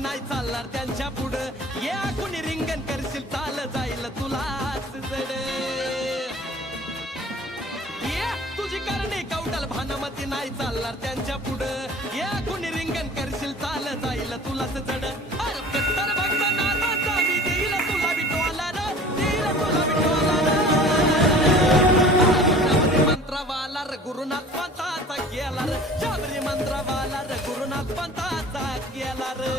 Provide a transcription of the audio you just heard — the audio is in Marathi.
नाही चालणार त्यांच्या पुढं या कुणी रिंगण करशील चाल जाईल तुला जड या तुझी करणे कवटल भानमती नाही चालणार त्यांच्या पुढं या कुणी रिंगण करशील चाल जाईल तुलाच जड अरे कट्टर भक्त नानाचा मी देईल तुला विटवाला रे देईल तुला विटवाला रे मंत्रवाला रे गुरुनाथ पंथाचा गेला रे शाबरी मंत्रवाला रे गुरुनाथ पंथाचा गेला रे